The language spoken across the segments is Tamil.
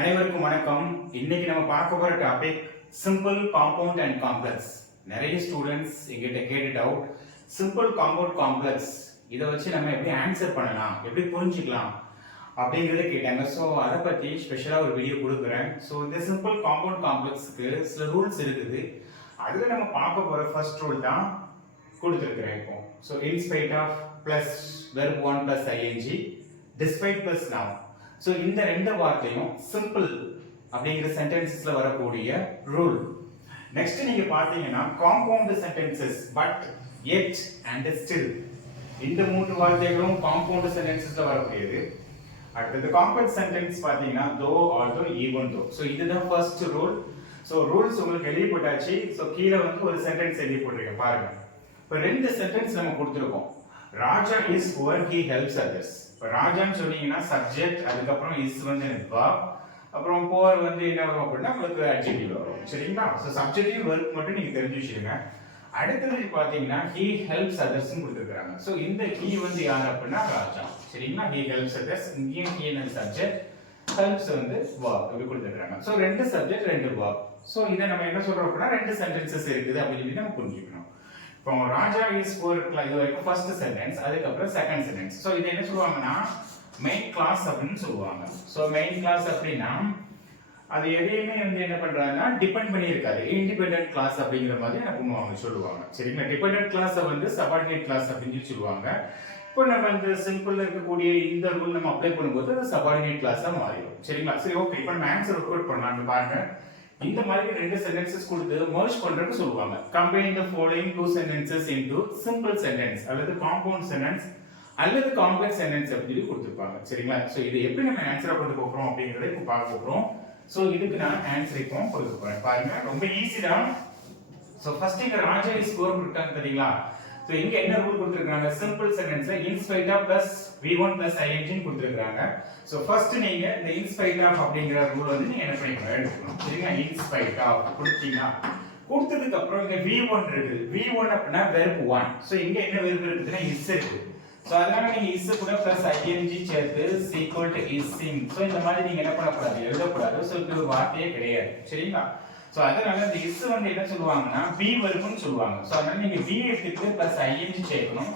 அனைவருக்கும் வணக்கம். இன்னைக்கு நம்ம பார்க்க போற topic simple compound and complex. நிறைய ஸ்டூடெண்ட்ஸ் எங்கிட்ட கேட்ட டவுட், சிம்பிள் காம்பவுண்ட் காம்ப்ளெக்ஸ் இதை வச்சு நம்ம எப்படி ஆன்சர் பண்ணலாம், எப்படி புரிஞ்சுக்கலாம் அப்படிங்கறத கேட்டாங்க. ஸோ அதை பத்தி ஸ்பெஷலா ஒரு வீடியோ கொடுக்குறேன். ஸோ இந்த சிம்பிள் காம்பவுண்ட் காம்ப்ளெக்ஸ்க்கு சில ரூல்ஸ் இருக்குது. அதுல நம்ம பார்க்க போற ஃபர்ஸ்ட் ரூல் தான் கொடுத்துருக்கிறேன் இப்போ. So in spite of plus verb one plus ING, despite plus noun. So இந்த ரெண்டு வார்த்தையும் சிம்பிள் அப்படிங்கிற சென்டென்சஸ்ல வரக்கூடிய ரூல். நெக்ஸ்ட் நீங்க பாத்தீங்கன்னா compound sentences but, yet and still, இந்த மூன்று வார்த்தைகளும் காம்பவுண்ட் சென்டென்சஸ்ல வரக்கூடியது. அடுத்தது காம்ப்ளெக்ஸ் சென்டென்ஸ் பாத்தீங்கன்னா தோ, ஆல்தோ, ஈவன் தோ. ஸோ இதுதான் ஃபர்ஸ்ட் ரூல். ஸோ ரூல்ஸ் உங்களுக்கு எழுதி போட்டாச்சு. ஸோ கீழே வந்து ஒரு சென்டென்ஸ் எழுதி போட்டிருக்கேன் பாருங்க. இப்போ ரெண்டு சென்டென்ஸ் நம்ம கொடுத்துருக்கோம். Raja is poor, he helps others. இப்போ ராஜான்னு சொன்னீங்கன்னா சப்ஜெக்ட், அதுக்கப்புறம் இஸ் வந்து verb, அப்புறம் புவர் வந்து என்ன வரும் அப்படின்னா உங்களுக்கு adjective வரும். சரிங்களா? ஸோ சப்ஜெக்டிவ் வெர்ப் மட்டும் நீங்க தெரிஞ்சு வச்சிருங்க. அடுத்தது பாத்தீங்கன்னா he helps others ன்னு கொடுத்துருக்காங்க. ஸோ இந்த he வந்து யார் அப்படின்னா ராஜா. சரிங்களா? he helps others. இங்கேயும் he என்ன சப்ஜெக்ட், helps வந்து verb அப்படி கொடுத்துருக்காங்க. ஸோ ரெண்டு சப்ஜெக்ட் ரெண்டு verb. ஸோ இதை நம்ம என்ன சொல்றோம் அப்படின்னா ரெண்டு சென்டென்சஸ் இருக்குது அப்படின்னு சொல்லி நம்ம புரிஞ்சுக்கணும். இப்போ ராஜா இஸ் புவர் இது வரைக்கும் ஃபர்ஸ்ட் சென்டென்ஸ், அதுக்கப்புறம் செகண்ட் சென்டென்ஸ். ஸோ இது என்ன சொல்லுவாங்கன்னா மெயின் கிளாஸ் அப்படின்னு சொல்லுவாங்க. ஸோ மெயின் கிளாஸ் அப்படின்னா அது எதையுமே வந்து என்ன பண்றாங்கன்னா டிபெண்ட் பண்ணி இருக்காது, இண்டிபெண்டன்ட் கிளாஸ் அப்படிங்கிற மாதிரி என்ன பண்ணுவாங்க சொல்லுவாங்க. சரிங்களா? டிபெண்டன்ட் கிளாஸை வந்து சபார்டினேட் கிளாஸ் அப்படின்னு சொல்லுவாங்க. இப்போ நம்ம இந்த சிம்பிள்ல இருக்கக்கூடிய இந்த ரூல் நம்ம அப்ளை பண்ணும்போது அது சபார்டினேட் கிளாஸா மாறிடும். சரிங்களா? சரி, ஓகே. இப்போ நம்ம ஆன்சர் ஒர்க் அவுட் பண்ணலாம். பாருங்க, இந்த மாதிரி ரெண்டு சென்டென்சஸ் கொடுத்து மர்ஜ் பண்றதுக்கு சொல்லுவாங்க. Combine the following two sentences into simple sentence அல்லது காம்பவுண்ட் சென்டென்ஸ் அல்லது காம்ப்ளெக்ஸ் சென்டென்ஸ் அப்படி கொடுத்திருப்பாங்க. சரிங்களா? சோ இது எப்படி நம்ம ஆன்சரா கொண்டு போறோம் அப்படிங்கறதை இப்ப பார்க்க போறோம். சோ இதுக்கு நான் ஆன்சர் இப்போ கொடுக்க போறேன். பாருங்க, ரொம்ப ஈஸி தான். சோ ஃபர்ஸ்ட் இங்க ராஜா இஸ் புவர் கொடுத்தாங்க தெரியுங்களா? சோ இங்க என்ன ரூல் கொடுத்திருக்காங்க? சிம்பிள் சென்டென்ஸ்ல in spite of plus v1 plus ing கொடுத்திருக்காங்க. சோ ஃபர்ஸ்ட் நீங்க இந்த இன்ஸ்பைட் ஆஃப் அப்படிங்கற ரூல் வந்து நீங்க என்ன பண்ணிக்கணும் எடுக்கணும். சரிங்களா? இன்ஸ்பைட் ஆஃப் கொடுத்தீங்கன்னா கொடுத்ததுக்கு அப்புறம் இங்க v1 இருக்குது. v1 அப்படினா வெர்ப் 1. சோ இங்க என்ன வெர்ப் இருக்குதுன்னா is இருக்கு. சோ அதனால நீங்க is கூட பிளஸ் ing சேர்த்து equal to is in. So இந்த மாதிரி நீங்க என்ன பண்ண கூடாது, எழுத கூடாது. சோ இது ஒரு வார்த்தையே கிடையாது. சரிங்களா? சோ அதனால இந்த is வந்து என்ன சொல்லுவாங்கன்னா be வெர்ப்னு சொல்லுவாங்க. சோ அதனால நீங்க be எடுத்துட்டு பிளஸ் ing சேர்க்கணும்,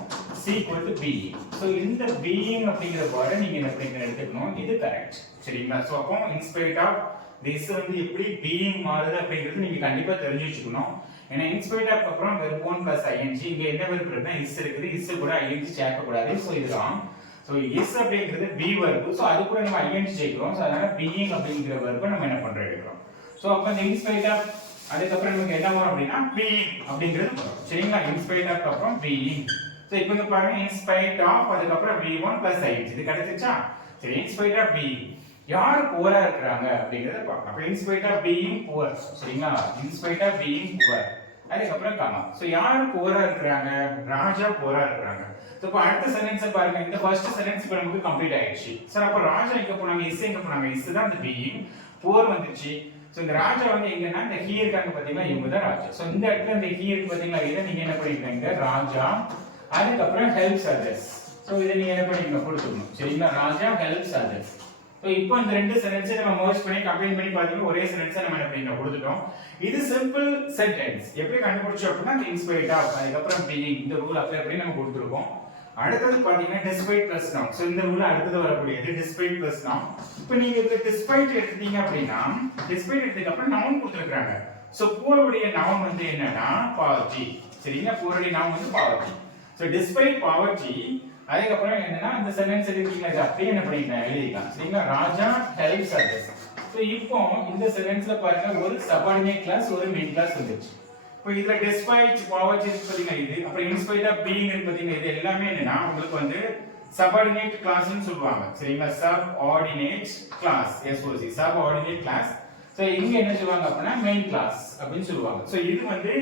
equal to being. சோ இந்த being அப்படிங்கற வேர்ட் நீங்க என்ன பண்ணி எடுத்துக்கணும், இது கரெக்ட். சரிங்களா? சோ அப்போ இன்ஸ்பைட் ஆஃப் this வந்து எப்படி being மாறுது அப்படிங்கிறது நீங்க கண்டிப்பா தெரிஞ்சு வச்சுக்கணும். ஏன்னா இன்ஸ்பைட் ஆஃப் அப்புறம் வெர்ப் 1 பிளஸ் ing, இங்க என்ன வெர்ப் இருக்குன்னா is இருக்குது. is கூட ing சேர்க்க கூடாது. சோ இதுதான். சோ is அப்படிங்கிறது be verb. சோ அது கூட நம்ம ing சேர்க்கிறோம். சோ அதனால being அப்படிங்கிற வெர்பை நம்ம என்ன பண்றோம் எடுக்கிறோம். சோ அப்ப இந்த இன்ஸ்பைட் ஆஃப் அதுக்கு அப்புறம் நமக்கு என்ன வரும் அப்படின்னா being அப்படிங்கிறது வரும். சரிங்களா? இன்ஸ்பைட் ஆஃப் அப்புறம் being. சோ இப்போ இங்க பாருங்க, இன்ஸ்பைட் ஆஃப் அதுக்கு அப்புறம் v1 பிளஸ் ing இது கிடைச்சிச்சா? சரி, இன்ஸ்பைட் ஆஃப் being யார் புவரா இருக்காங்க அப்படிங்கறத பார்க்கலாம். அப்ப இன்ஸ்பைட் ஆஃப் being poor. சரிங்களா? இன்ஸ்பைட் ஆஃப் being poor அதுக்கு அப்புறம் காமா. சோ யார் புவரா இருக்காங்க? ராஜா புவரா இருக்காங்க. சோ இப்போ அடுத்த சென்டென்ஸ் பாருங்க. இந்த ஃபர்ஸ்ட் சென்டென்ஸ் இப்ப நமக்கு கம்ப்ளீட் ஆயிடுச்சு. சார் அப்ப ராஜா எங்க போனாங்க, இஸ் எங்க போனாங்க? இஸ் தான் அந்த being, புவர் வந்துருச்சு. சோ இந்த ராஜா வந்து எங்கன்னா இந்த ஹீ இருக்காங்க பாத்தீங்களா, இவங்க தான் ராஜா. சோ இந்த இடத்துல இந்த ஹீ இருக்கு பாத்தீங்களா, இத நீங்க என்ன பண்ணிருக்கீங்க, ராஜா அதுக்கு அப்புறம் helps others. சோ இத நீங்க என்ன பண்ணிருக்கீங்க கொடுத்துக்கணும். சரிங்களா? ராஜா helps others. சோ இப்போ இந்த ரெண்டு சென்டென்ஸை நம்ம மர்ஜ் பண்ணி கம்பைன் பண்ணி பாத்தீங்கன்னா ஒரே சென்டென்ஸை நம்ம என்ன பண்ணிருக்கோம் கொடுத்துட்டோம். இது சிம்பிள் சென்டென்ஸ். எப்படி கண்டுபிடிச்சோம் அப்படின்னா இன்ஸ்பைட் ஆஃப் அதுக்கு அப்புறம் being இந்த ரூல் அப்ளை பண்ணி நம்ம கொடுத்துருக்கோம். அடுத்தது பாத்தீங்கன்னா despite plus noun. சோ இந்த ரூல் அடுத்து வரக்கூடியது despite plus noun. இப்போ நீங்க இந்த despite எடுத்தீங்க அப்படின்னா despite எடுத்ததுக்கு அப்புறம் noun கொடுத்திருக்காங்க. சோ புவருடைய noun வந்து என்னன்னா poverty. சரிங்களா? புவருடைய noun வந்து poverty. சோ despite poverty அதுக்கு அப்புறம் என்னன்னா இந்த சென்டென்ஸ் எழுதிட்டீங்களா, இது அப்படியே என்ன பண்ணிக்கலாம் எழுதிக்கலாம். சரிங்களா? ராஜா helps others. சோ இப்போ இந்த சென்டென்ஸ்ல பாருங்க ஒரு சபார்டினேட் கிளாஸ் ஒரு மெயின் கிளாஸ் வந்துருச்சு. இப்போ இதுல despite poverty பாத்தீங்கன்னா இது, அப்புறம் இன்ஸ்பைட் ஆஃப் being பாத்தீங்கன்னா இது எல்லாமே என்னன்னா உங்களுக்கு வந்து சபார்டினேட் கிளாஸ்னு சொல்லுவாங்க. சரிங்களா? Subordinate clause, SOC subordinate clause. So இங்க என்ன சொல்லுவாங்க அப்படின்னா மெயின் கிளாஸ் அப்படின்னு சொல்லுவாங்க. சோ இது வந்து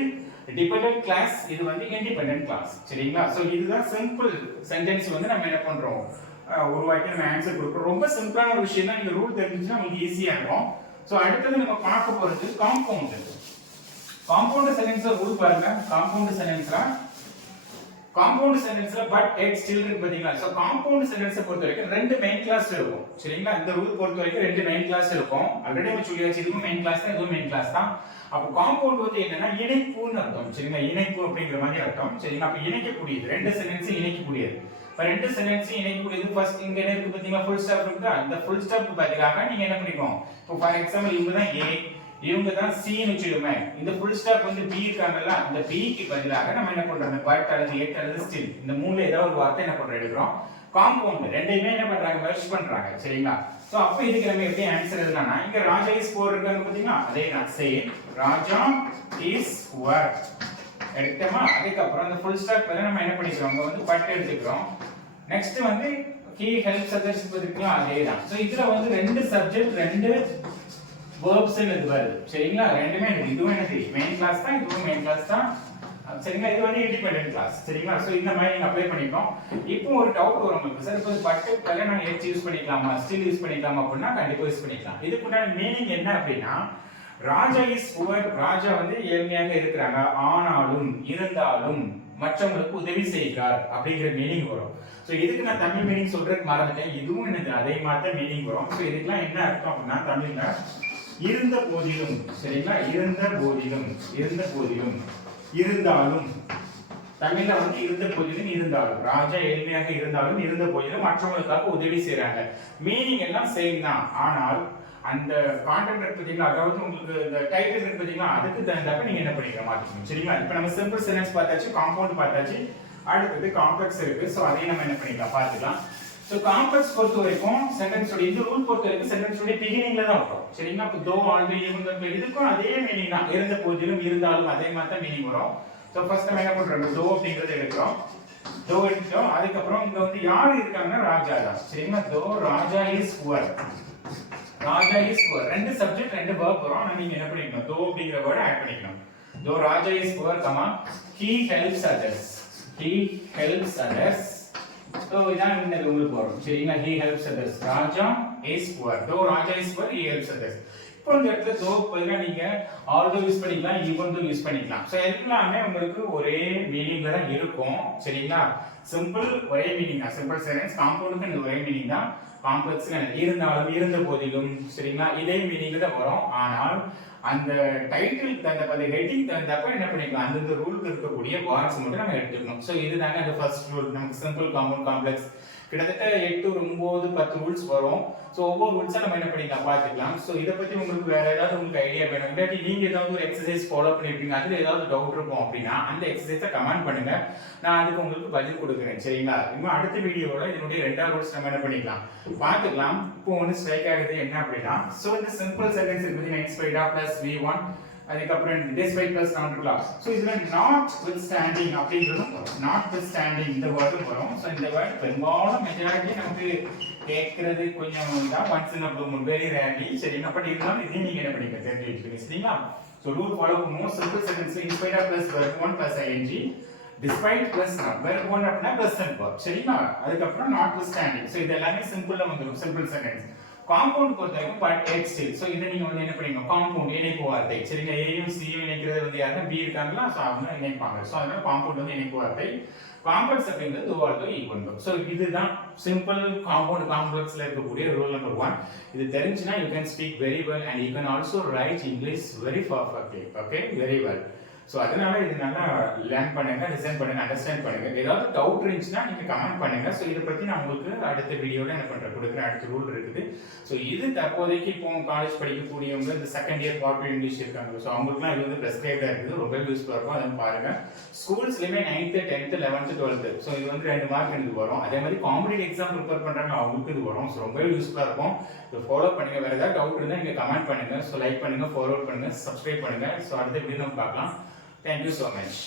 டிபெண்டன்ட் கிளாஸ், இது வந்து இண்டிபெண்டன்ட் கிளாஸ். சரிங்களா? சோ இதுதான் சிம்பிள் சென்டென்ஸ் வந்து நம்ம என்ன பண்றோம் உருவாக்கி நம்ம ஆன்சர் கொடுக்கிறோம். ரொம்ப சிம்பிளான ஒரு விஷயம் தான். நீங்க ரூல் தெரிஞ்சுன்னா உங்களுக்கு ஈஸியா இருக்கும். சோ அடுத்தது நம்ம பார்க்க போறது காம்பவுண்ட். காம்பவுண்ட் சென்டென்ஸ் ரூல் பாருங்க. காம்பவுண்ட் சென்டென்ஸ்ல காம்பவுண்ட் சென்டென்ஸ்ல பட் எட் ஸ்டில் இருக்கு பாத்தீங்களா. சோ காம்பவுண்ட் சென்டென்ஸை பொறுத்த வரைக்கும் ரெண்டு மெயின் கிளாஸ் இருக்கும் சரிங்களா. இந்த ரூல் பொறுத்த வரைக்கும் ரெண்டு மெயின் கிளாஸ் இருக்கும். ஆல்ரெடி நம்ம சொல்லியாச்சு, இதுவும் மெயின் கிளாஸ் தான், இதுவும் மெயின் கிளாஸ் தான். அப்போ காம்பவுண்ட் வந்து என்னன்னா இணைப்புன்னு அர்த்தம் சரிங்களா. இணைப்பு அப்படிங்கிற மாதிரி அர்த்தம் சரிங்களா. அப்ப இணைக்கக்கூடியது, ரெண்டு சென்டென்ஸ் இணைக்கக்கூடியது. இப்ப ரெண்டு சென்டென்ஸ் இணைக்கக்கூடியது. ஃபர்ஸ்ட் இங்க என்ன இருக்கு பாத்தீங்களா, ஃபுல் ஸ்டாப் இருக்குதா. அந்த ஃபுல் ஸ்டாப் பதிலாக நீங்க என்ன பண்ணிக்கணும், இப்போ ஃபார் எக்ஸாம்பிள் இவங்க தான் ஏ, இவங்க தான் சி னு வச்சிடுமே. இந்த ஃபுல் ஸ்டாப் வந்து பி இருக்காங்கல்ல, அந்த பி க்கு பதிலாக நம்ம என்ன பண்றோம், பட் அல்லது எட் அல்லது ஸ்டில், இந்த மூணுல ஏதாவது ஒரு வார்த்தை என்ன பண்றோம் எடுக்கிறோம். காம்பவுண்ட் ரெண்டையுமே என்ன பண்றாங்க, மெர்ஜ் பண்றாங்க சரிங்களா. சோ அப்ப இதுக்கு நம்ம எப்படி ஆன்சர் எழுதலாம்னா, இங்க ராஜா இஸ் புவர் இருக்காங்க பாத்தீங்களா, அதே நான் சேம் ராஜா இஸ் புவர் எடுத்தோமா. அதுக்கப்புறம் அந்த ஃபுல் ஸ்டாப் பதிலா நம்ம என்ன பண்ணிக்கிறோம், அங்க வந்து பட் எடுத்துக்கிறோம். நெக்ஸ்ட் வந்து he helps others பாத்தீங்களா, அதேதான். சோ இதுல வந்து ரெண்டு சப்ஜெக்ட் ரெண்டு verbs ன்னு வருது சரிங்களா. ரெண்டுமே எனக்கு இதுவும் எனக்கு மெயின் கிளாஸ் தான், இதுவும் மெயின் கிளாஸ் தான் சரிங்களா. இது வந்து இண்டிபெண்டன்ட் கிளாஸ் சரிங்களா. சோ இந்த மாதிரி நீங்க அப்ளை பண்ணிக்கணும். இப்போ ஒரு டவுட் வரும் உங்களுக்கு, சார் இப்போ பட் பதிலா நான் எச் யூஸ் பண்ணிக்கலாமா, ஸ்டில் யூஸ் பண்ணிக்கலாமா அப்படின்னா கண்டிப்பா யூஸ் பண்ணிக்கலாம். இதுக்குண்டான மீனிங் என்ன அப்படின்னா, ராஜா இஸ் புவர், ராஜா வந்து ஏழ்மையாக இருக்கிறாங்க, ஆனாலும் இருந்தாலும் மற்றவங்களுக்கு உதவி செய்கிறார் அப்படிங்கிற மீனிங் வரும். சோ இதுக்கு நான் தமிழ் மீனிங் சொல்றதுக்கு மறந்துட்டேன், இதுவும் எனக்கு அதே மாதிரி மீனிங் வரும். சோ இதுக்கெல்லாம் என்ன அர்த்தம் அப்படின்னா, தமிழ்ல இருந்த போதிலும் சரிங்களா, இருந்த போதிலும், இருந்த போதிலும், இருந்தாலும், தமிழ்ல வந்து இருந்த போதிலும் இருந்தாலும், ராஜா ஏழ்மையாக இருந்தாலும் இருந்த போதிலும் மற்றவங்களுக்காக உதவி செய்றாங்க. மீனிங் எல்லாம் சேம் தான். ஆனால் அந்த கான்டென்ட் இருக்கு பாத்தீங்களா, அதாவது உங்களுக்கு இந்த டைட்டில் இருக்கு பாத்தீங்களா, அதுக்கு தகுந்தப்ப நீங்க என்ன பண்ணிக்க மாட்டீங்க சரிங்களா. இப்போ நம்ம சிம்பிள் சென்டென்ஸ் பார்த்தாச்சு, காம்பவுண்ட் பார்த்தாச்சு, அடுத்தது காம்ப்ளெக்ஸ் இருக்கு. சோ அதையும் நம்ம என்ன பண்ணிக்கலாம் பார்த்துக்கலாம். சோ காம்ப்ளெக்ஸ் பொறுத்த வரைக்கும் சென்டென்ஸோட இந்த ரூல் பொறுத்த வரைக்கும் சென்டென்ஸோட பிகினிங்ல தான் வரும் சரிங்களா. இப்போ தோ ஆல்வே இவங்க இதுக்கும் அதே மீனிங் தான், இருந்த போதிலும் இருந்தாலும் அதே மாதிரி தான் மீனிங் வரும். சோ ஃபர்ஸ்ட் நம்ம என்ன பண்றோம், தோ அப்படிங்கறத எடுக்கிறோம். தோ எடுத்தோம். அதுக்கப்புறம் இங்க வந்து யார் இருக்காங்கன்னா ராஜா தான் சரிங்களா. Though Raja is poor, Raja is poor, ரெண்டு சப்ஜெக்ட் ரெண்டு வெர்ப் வரும். ஆனா நீங்க என்ன பண்ணிக்கணும், தோ அப்படிங்கிற வேர்ட் ஆட் பண்ணிக்கணும். Though Raja is poor comma he helps others, he helps others. So இதான் இந்த உங்களுக்கு வரும் சரிங்களா. he helps others, Raja is poor, though Raja is poor he helps others. இப்போ இந்த இடத்துல though பதிலா நீங்க although யூஸ் பண்ணிக்கலாம், even though யூஸ் பண்ணிக்கலாம். சோ எல்லாமே உங்களுக்கு ஒரே மீனிங்ல தான் இருக்கும் சரிங்களா. சிம்பிள் ஒரே மீனிங் தான், சிம்பிள் சென்டென்ஸ். காம்பவுண்டுக்கு ஒரே மீனிங் தான், காம்ப்ளெக்ஸ் இருந்தாலும் இருந்த போதிலும் சரிங்களா இதே மீனிங்ல தான் வரும். ஆனால் அந்த டைட்டில் தகுந்த ஹெட்டிங் தகுந்தப்ப என்ன பண்ணிக்கலாம், அந்த ரூலுக்கு இருக்கக்கூடிய வார்ட்ஸ் மட்டும் நம்ம எடுத்துக்கணும். சோ இதுதாங்க அந்த ஃபர்ஸ்ட் ரூல். நமக்கு சிம்பிள், காம்பவுண்ட், காம்ப்ளெக்ஸ் கிட்டத்தட்ட 8 9 10 ரூல்ஸ் வரும். சோ ஒவ்வொரு ரூல்ஸா நம்ம என்ன பண்ணிக்கலாம் பார்த்துக்கலாம். சோ இத பத்தி உங்களுக்கு வேற ஏதாவது உங்களுக்கு ஐடியா வேணும், இல்லாட்டி நீங்க ஏதாவது ஒரு எக்ஸசைஸ் ஃபாலோ பண்ணிருப்பீங்க, அதுல ஏதாவது டவுட் இருக்கும் அப்படின்னா அந்த எக்ஸசைஸை கமெண்ட் பண்ணுங்க, நான் அதுக்கு உங்களுக்கு பதில் கொடுக்குறேன் சரிங்களா. இன்னும் அடுத்த வீடியோல இதனுடைய ரெண்டாவது ரூல்ஸ் நம்ம என்ன பண்ணிக்கலாம் பார்த்துக்கலாம். இப்போ ஒன்று ஸ்ட்ரைக் ஆகுது என்ன அப்படின்னா, சோ இந்த சிம்பிள் சென்டென்ஸ் இருக்கு x by plus v1, அதுக்கப்புறம் despite plus noun இருக்கலாம். சோ இதுல notwithstanding அப்படிங்கிறதும் வரும், notwithstanding இந்த வேர்டும் வரும். சோ இந்த வேர்ட் பெரும்பாலும் மெஜாரிட்டி நமக்கு கேட்கறது கொஞ்சம் தான், once in a blue moon, very rarely சரிங்களா. பட் இருந்தாலும் இதையும் நீங்க என்ன பண்ணிக்க தெரிஞ்சு வச்சுக்கோங்க சரிங்களா. சோ ரூல் ஃபாலோ பண்ணுவோம். Simple sentence in spite of plus verb 1 plus ing, despite plus verb 1 அப்படினா present verb சரிங்களா. அதுக்கப்புறம் notwithstanding. சோ இது எல்லாமே சிம்பிள்ல வந்துரும், சிம்பிள் சென்டென்ஸ். காம்பவுண்ட் பொறுத்தவரைக்கும் பட் எட் ஸ்டில். சோ இத நீங்க வந்து என்ன பண்ணீங்க, காம்பவுண்ட் இணைப்பு வார்த்தை சரிங்களா. ஏயும் சியும் இணைக்கிறது வந்து யாருன்னா பி இருக்காங்களா, சோ அவங்க இணைப்பாங்க. சோ அதனால காம்பவுண்ட் வந்து இணைப்பு வார்த்தை. காம்ப்ளெக்ஸ் அப்படிங்கிறது தோ ஆல்தோ ஈவன் தோ. சோ இதுதான் சிம்பிள் காம்பவுண்ட் காம்ப்ளெக்ஸ்ல இருக்கக்கூடிய ரூல் நம்பர் 1. இது தெரிஞ்சுனா you can speak very well and you can also write English very perfectly. Okay, very well. So அதனால இது நல்லா லேர்ன் பண்ணுங்க, லிசன் பண்ணுங்க, அண்டர்ஸ்டாண்ட் பண்ணுங்க. ஏதாவது டவுட் இருந்துச்சுன்னா நீங்க கமெண்ட் பண்ணுங்க. சோ இத பத்தி நான் உங்களுக்கு அடுத்த வீடியோல என்ன பண்றேன் கொடுக்குறேன், அடுத்த ரூல் இருக்குது. சோ இது தற்போதைக்கு இப்போ காலேஜ் படிக்கக்கூடியவங்க இந்த செகண்ட் இயர் பார்ட் இங்கிலீஷ் இருக்காங்க. சோ அவங்களுக்குலாம் இது வந்து பிரெஸ்கிரைப்டா இருக்குது, ரொம்ப யூஸ்ஃபுல்லா இருக்கும். அதை பாருங்க. ஸ்கூல்ஸ்லயுமே 9th 10th 11th 12th so இது வந்து 2 மார்க் எனக்கு வரும். அதே மாதிரி காம்படிட்டிவ் எக்ஸாம் ப்ரிப்பேர் பண்றாங்க அவங்களுக்கு இது வரும். சோ ரொம்ப யூஸ்ஃபுல்லா இருக்கும். இத ஃபாலோ பண்ணுங்க. வேற ஏதாவது டவுட் இருந்தா நீங்க கமெண்ட் பண்ணுங்க. சோ லைக் பண்ணுங்க, ஃபார்வர்ட் பண்ணுங்க, சப்ஸ்கிரைப் பண்ணுங்க. சோ அடுத்த வீடியோ நம்ம பார்க்கலாம். Thank you so much.